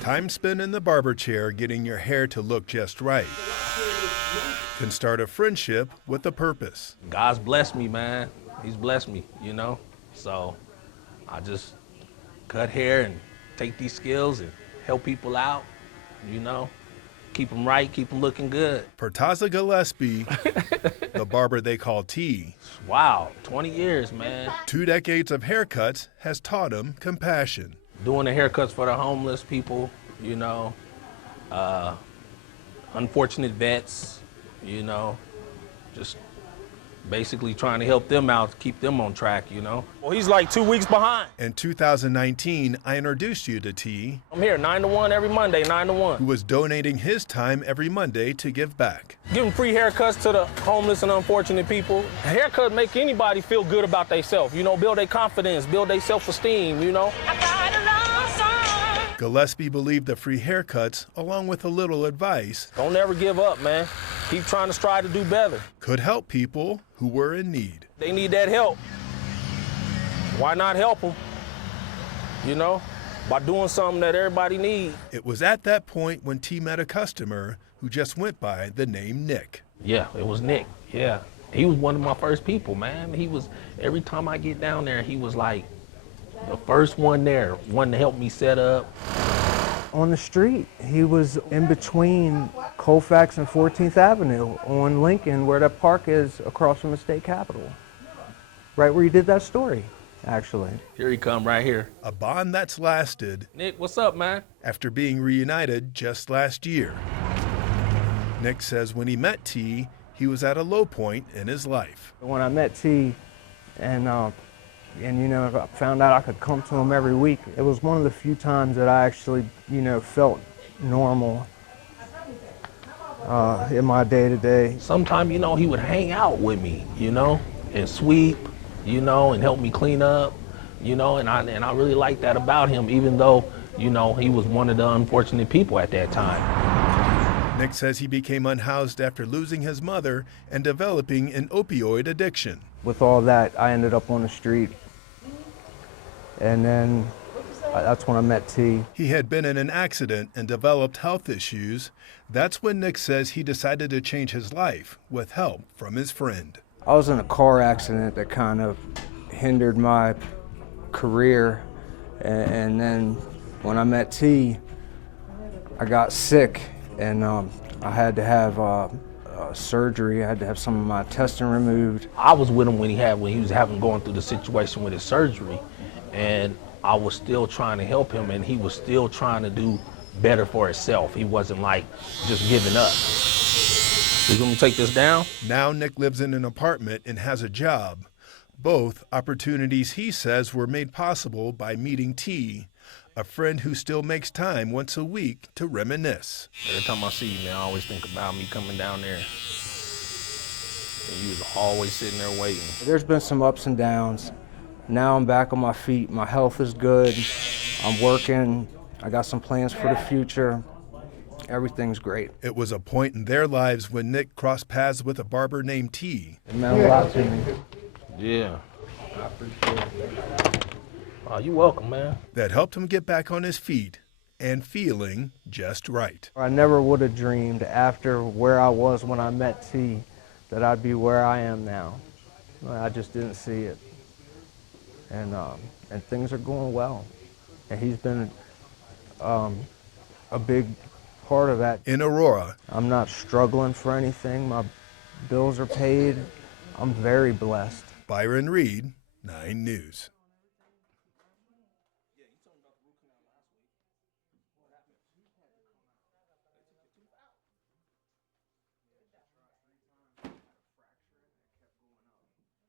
Time spent in the barber chair getting your hair to look just right can start a friendship with a purpose. God's blessed me, man. He's blessed me, you know? So I just cut hair and take these skills and help people out, you know? Keep them right, keep them looking good. For Taza Gillespie, the barber they call T, wow, 20 years, man. 2 decades of haircuts has taught him compassion. Doing the haircuts for the homeless people, you know, unfortunate vets, you know, just basically trying to help them out, keep them on track, you know. Well, he's like 2 weeks behind. In 2019, I introduced you to T. I'm here 9 to 1 every Monday, 9 to 1. Who was donating his time every Monday to give back. Giving free haircuts to the homeless and unfortunate people. A haircut make anybody feel good about themselves, you know, build their confidence, build their self-esteem, you know. Gillespie believed the free haircuts, along with a little advice, don't ever give up, man. Keep trying to strive to do better. Could help people who were in need. They need that help. Why not help them? You know, by doing something that everybody needs. It was at that point when T met a customer who just went by the name Nick. Yeah, it was Nick, yeah. He was one of my first people, man. He was, every time I get down there, he was like the first one there, one to help me set up. On the street, he was in between Colfax and 14th Avenue on Lincoln, where that park is across from the state capitol. Right where you did that story, actually. Here he come, right here. A bond that's lasted. Nick, what's up, man? After being reunited just last year. Nick says when he met T, he was at a low point in his life. When I met T, and you know, I found out I could come to him every week, it was one of the few times that I actually, you know, felt normal in my day-to-day. Sometimes, you know, he would hang out with me, you know, and sweep, you know, and help me clean up, you know, and I really liked that about him, even though, you know, he was one of the unfortunate people at that time. Nick says he became unhoused after losing his mother and developing an opioid addiction. With all that, I ended up on the street. And then that's when I met T. He had been in an accident and developed health issues. That's when Nick says he decided to change his life with help from his friend. I was in a car accident that kind of hindered my career. And then when I met T, I got sick and I had to have surgery. I had to have some of my intestine removed. I was with him when he was going through the situation with his surgery. And I was still trying to help him, and he was still trying to do better for himself. He wasn't like just giving up. You gonna take this down? Now Nick lives in an apartment and has a job. Both opportunities, he says, were made possible by meeting T, a friend who still makes time once a week to reminisce. Every time I see you, man, I always think about me coming down there. And you was always sitting there waiting. There's been some ups and downs. Now I'm back on my feet. My health is good. I'm working. I got some plans for the future. Everything's great. It was a point in their lives when Nick crossed paths with a barber named T. It meant a lot to me. Yeah. I appreciate it. Oh, you're welcome, man. That helped him get back on his feet and feeling just right. I never would have dreamed after where I was when I met T that I'd be where I am now. I just didn't see it. And things are going well. And he's been a big part of that. In Aurora, I'm not struggling for anything. My bills are paid. I'm very blessed. Byron Reed, 9 News.